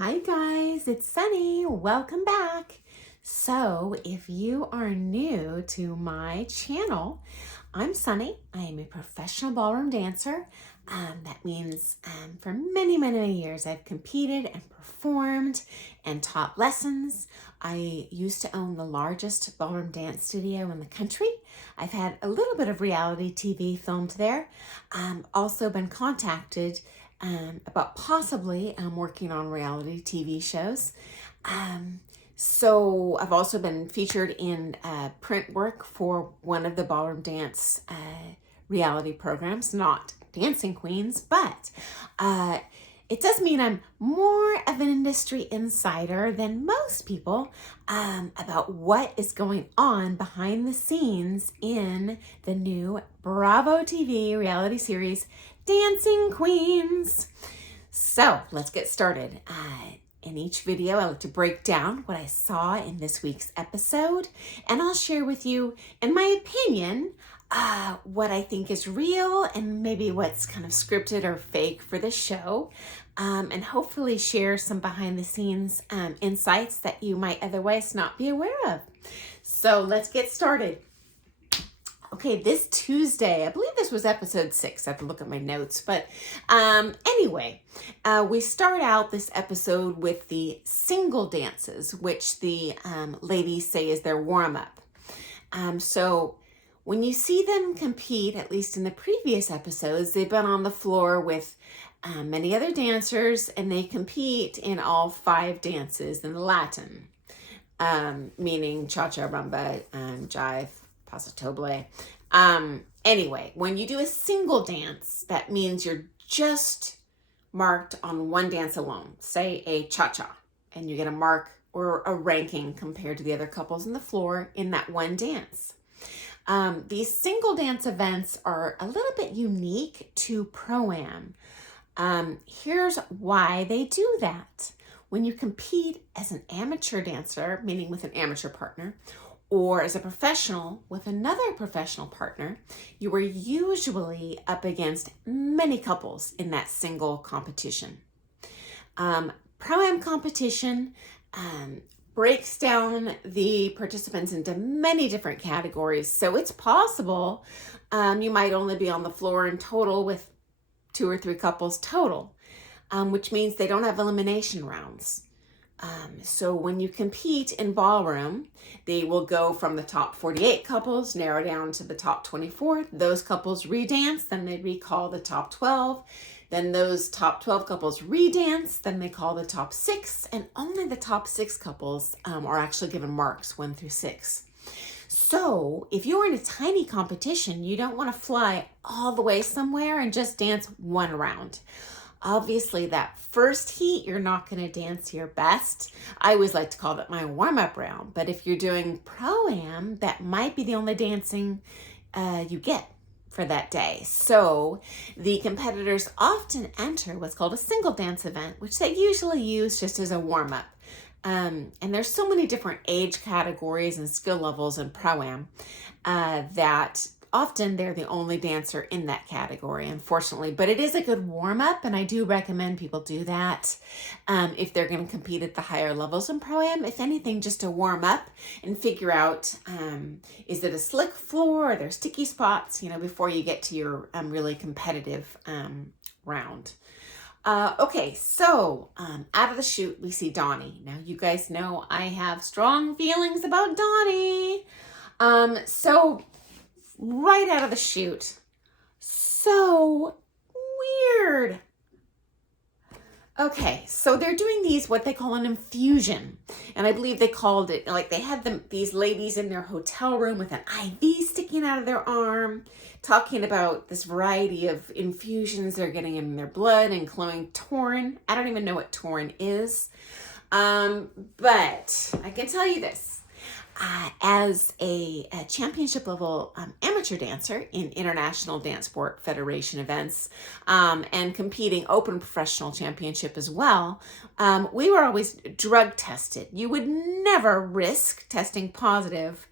Hi guys, it's Sunny. Welcome back. So if you are new to my channel, I'm Sunny. I am a professional ballroom dancer. That means for many years I've competed and performed and taught lessons. I used to own the largest ballroom dance studio in the country. I've had a little bit of reality TV filmed there. Also been contacted about possibly working on reality TV shows. So I've also been featured in print work for one of the ballroom dance reality programs, not Dancing Queens, but it does mean I'm more of an industry insider than most people about what is going on behind the scenes in the new Bravo TV reality series, Dancing Queens. So let's get started. In each video, I like to break down what I saw in this week's episode, and I'll share with you, in my opinion, what I think is real and maybe what's kind of scripted or fake for the show, and hopefully share some behind the scenes insights that you might otherwise not be aware of. So let's get started. Okay, this Tuesday, I believe this was episode 6. I have to look at my notes. But anyway, we start out this episode with the single dances, which the ladies say is their warm-up. So when you see them compete, at least in the previous episodes, they've been on the floor with many other dancers, and they compete in all 5 dances in Latin, meaning cha-cha, rumba, jive, paso doble. Anyway, when you do a single dance, that means you're just marked on one dance alone, say a cha-cha, and you get a mark or a ranking compared to the other couples on the floor in that one dance. These single dance events are a little bit unique to Pro-Am. Here's why they do that. When you compete as an amateur dancer, meaning with an amateur partner, or as a professional with another professional partner, you are usually up against many couples in that single competition. Pro-Am competition breaks down the participants into many different categories. So it's possible you might only be on the floor in total with 2 or 3 couples total, which means they don't have elimination rounds. So when you compete in ballroom, they will go from the top 48 couples, narrow down to the top 24. Those couples redance, then they recall the top 12. Then those top 12 couples redance, then they call the top 6, and only the top 6 couples are actually given marks 1 through 6. So if you're in a tiny competition, you don't want to fly all the way somewhere and just dance one round. Obviously, that first heat, you're not going to dance your best. I always like to call that my warm-up round. But if you're doing Pro-Am, that might be the only dancing you get for that day. So the competitors often enter what's called a single dance event, which they usually use just as a warm-up. And there's so many different age categories and skill levels in Pro-Am that often they're the only dancer in that category, unfortunately, but it is a good warm-up, and I do recommend people do that if they're going to compete at the higher levels in Pro-Am. If anything, just to warm up and figure out, is it a slick floor? Are there sticky spots, before you get to your really competitive round. Okay, so out of the chute, we see Donnie. Now, you guys know I have strong feelings about Donnie. So right out of the chute, so weird. Okay, so they're doing what they call an infusion. And I believe they called it, like they had these ladies in their hotel room with an IV sticking out of their arm, talking about this variety of infusions they're getting in their blood, including taurine. I don't even know what taurine is. But I can tell you this. As a championship level amateur dancer in International Dance Sport Federation events and competing open professional championship as well, we were always drug tested. You would never risk testing positive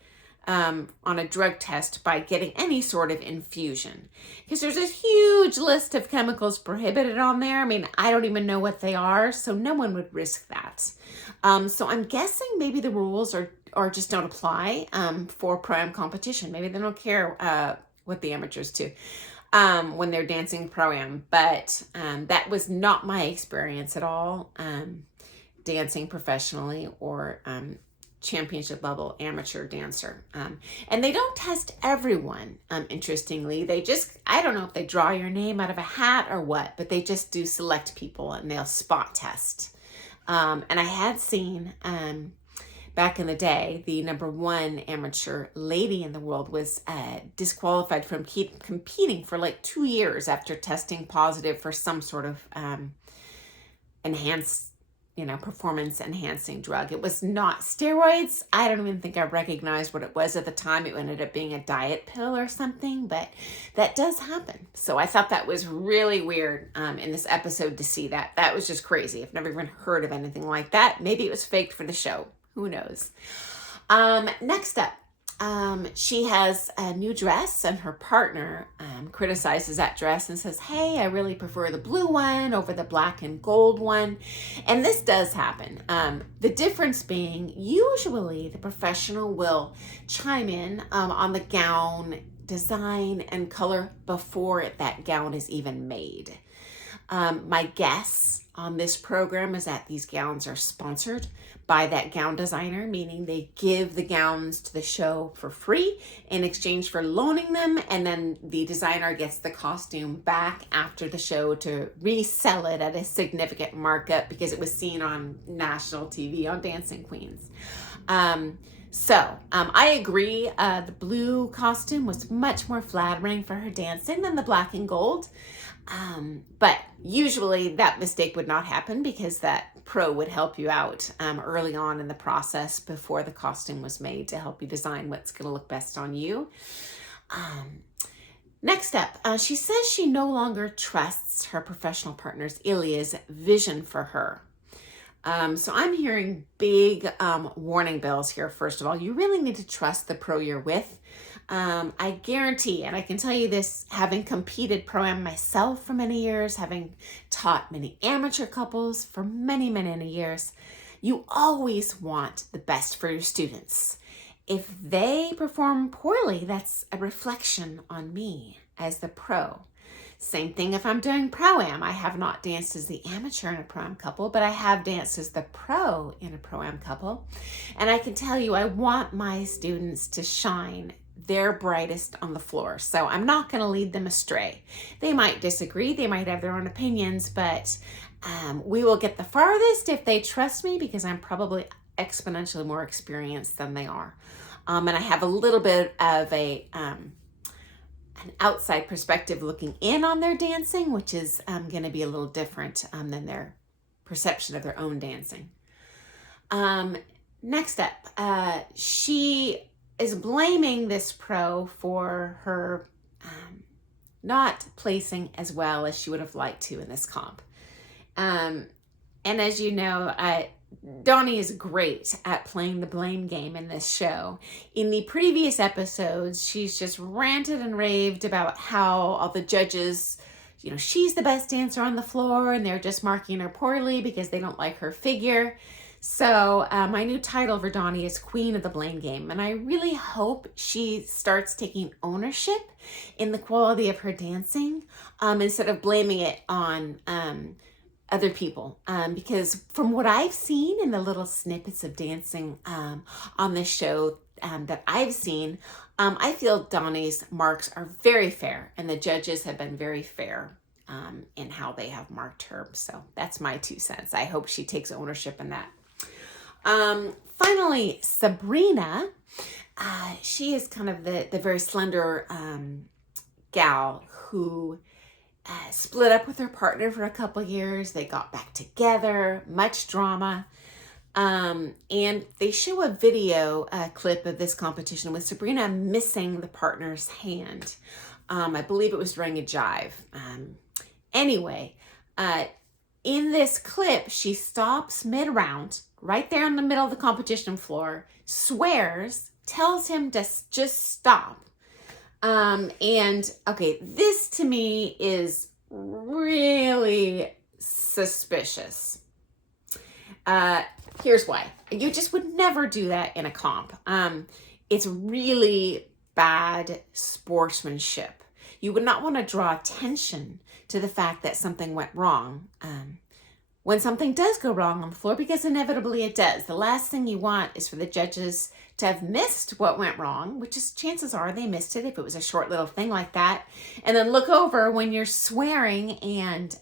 on a drug test by getting any sort of infusion. Because there's a huge list of chemicals prohibited on there. I mean, I don't even know what they are, so no one would risk that. So I'm guessing maybe the rules are just don't apply for pro-am competition. Maybe they don't care what the amateurs do when they're dancing pro-am. But that was not my experience at all, dancing professionally or championship level amateur dancer. And they don't test everyone, interestingly. They just, I don't know if they draw your name out of a hat or what, but they just do select people and they'll spot test. And I had seen back in the day, the #1 amateur lady in the world was disqualified from competing for like 2 years after testing positive for some sort of enhanced, performance enhancing drug. It was not steroids. I don't even think I recognized what it was at the time. It ended up being a diet pill or something, but that does happen. So I thought that was really weird in this episode to see that. That was just crazy. I've never even heard of anything like that. Maybe it was faked for the show. Who knows? Next up, she has a new dress and her partner criticizes that dress and says, hey, I really prefer the blue one over the black and gold one. And this does happen. The difference being usually the professional will chime in on the gown design and color before that gown is even made. My guess on this program is that these gowns are sponsored by that gown designer, meaning they give the gowns to the show for free in exchange for loaning them, and then the designer gets the costume back after the show to resell it at a significant markup because it was seen on national TV on Dancing Queens. So I agree, the blue costume was much more flattering for her dancing than the black and gold. But usually that mistake would not happen because that pro would help you out early on in the process before the costume was made to help you design what's going to look best on you. Next up, she says she no longer trusts her professional partner's Ilya's vision for her. So I'm hearing big warning bells here. First of all, you really need to trust the pro you're with. I guarantee, and I can tell you this, having competed pro-am myself for many years, having taught many amateur couples for many, many years, you always want the best for your students. If they perform poorly, that's a reflection on me as the pro. Same thing if I'm doing pro-am. I have not danced as the amateur in a pro-am couple, but I have danced as the pro in a pro-am couple. And I can tell you, I want my students to shine their brightest on the floor. So I'm not going to lead them astray. They might disagree. They might have their own opinions, but we will get the farthest if they trust me because I'm probably exponentially more experienced than they are. And I have a little bit of an outside perspective looking in on their dancing, which is going to be a little different than their perception of their own dancing. Next up, she is blaming this pro for her not placing as well as she would have liked to in this comp. And as you know, Donnie is great at playing the blame game in this show. In the previous episodes, she's just ranted and raved about how all the judges, she's the best dancer on the floor and they're just marking her poorly because they don't like her figure. So my new title for Donnie is Queen of the Blame Game, and I really hope she starts taking ownership in the quality of her dancing instead of blaming it on other people. Because from what I've seen in the little snippets of dancing on this show that I've seen, I feel Donnie's marks are very fair, and the judges have been very fair in how they have marked her. So that's my 2 cents. I hope she takes ownership in that. Finally, Sabrina, she is kind of the very slender gal who split up with her partner for a couple years. They got back together, much drama. And they show a video clip of this competition with Sabrina missing the partner's hand. I believe it was during a jive. Anyway, in this clip, she stops mid-round, right there in the middle of the competition floor, swears, tells him to just stop. And okay, this to me is really suspicious. Here's why. You just would never do that in a comp. It's really bad sportsmanship. You would not want to draw attention to the fact that something went wrong. When something does go wrong on the floor, because inevitably it does, the last thing you want is for the judges to have missed what went wrong, which is chances are they missed it if it was a short little thing like that, and then look over when you're swearing and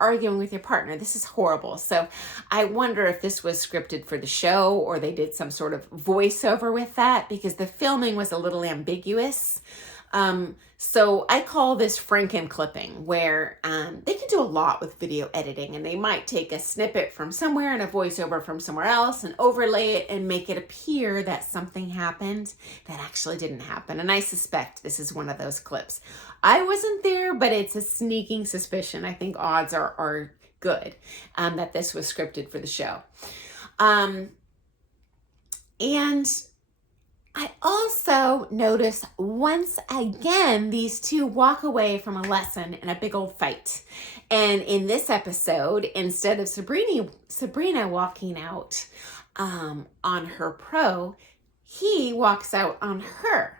arguing with your partner. This is horrible. So I wonder if this was scripted for the show or they did some sort of voiceover with that, because the filming was a little ambiguous. So I call this Franken clipping, where they can do a lot with video editing, and they might take a snippet from somewhere and a voiceover from somewhere else and overlay it and make it appear that something happened that actually didn't happen. And I suspect this is one of those clips. I wasn't there, but it's a sneaking suspicion. I think odds are good that this was scripted for the show. And I also notice once again, these two walk away from a lesson in a big old fight. And in this episode, instead of Sabrina walking out on her pro, he walks out on her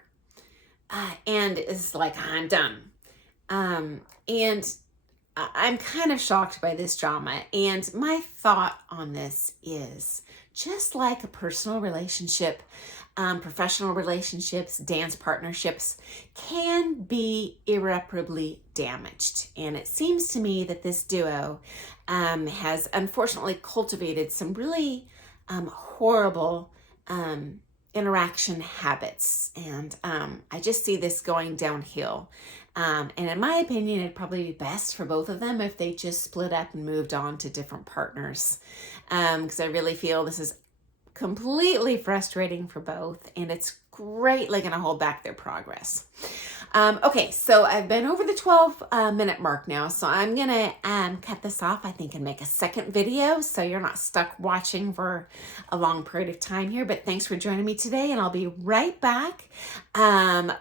and is like, I'm done. And I'm kind of shocked by this drama. And my thought on this is, just like a personal relationship, professional relationships, dance partnerships can be irreparably damaged. And it seems to me that this duo has unfortunately cultivated some really horrible interaction habits. And I just see this going downhill. And in my opinion, it'd probably be best for both of them if they just split up and moved on to different partners. Because I really feel this is completely frustrating for both, and it's greatly going to hold back their progress. Okay, so I've been over the 12-minute mark now, so I'm going to cut this off, I think, and make a second video so you're not stuck watching for a long period of time here. But thanks for joining me today, and I'll be right back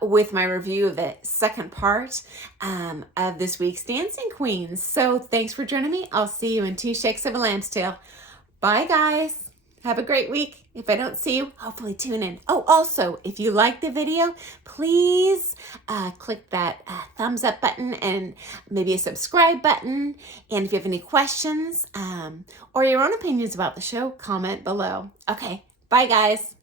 with my review of the second part of this week's Dancing Queens. So thanks for joining me. I'll see you in 2 shakes of a lamb's tail. Bye, guys. Have a great week. If I don't see you, hopefully tune in. Oh, also, if you like the video, please click that thumbs up button and maybe a subscribe button. And if you have any questions or your own opinions about the show, comment below. Okay, bye guys.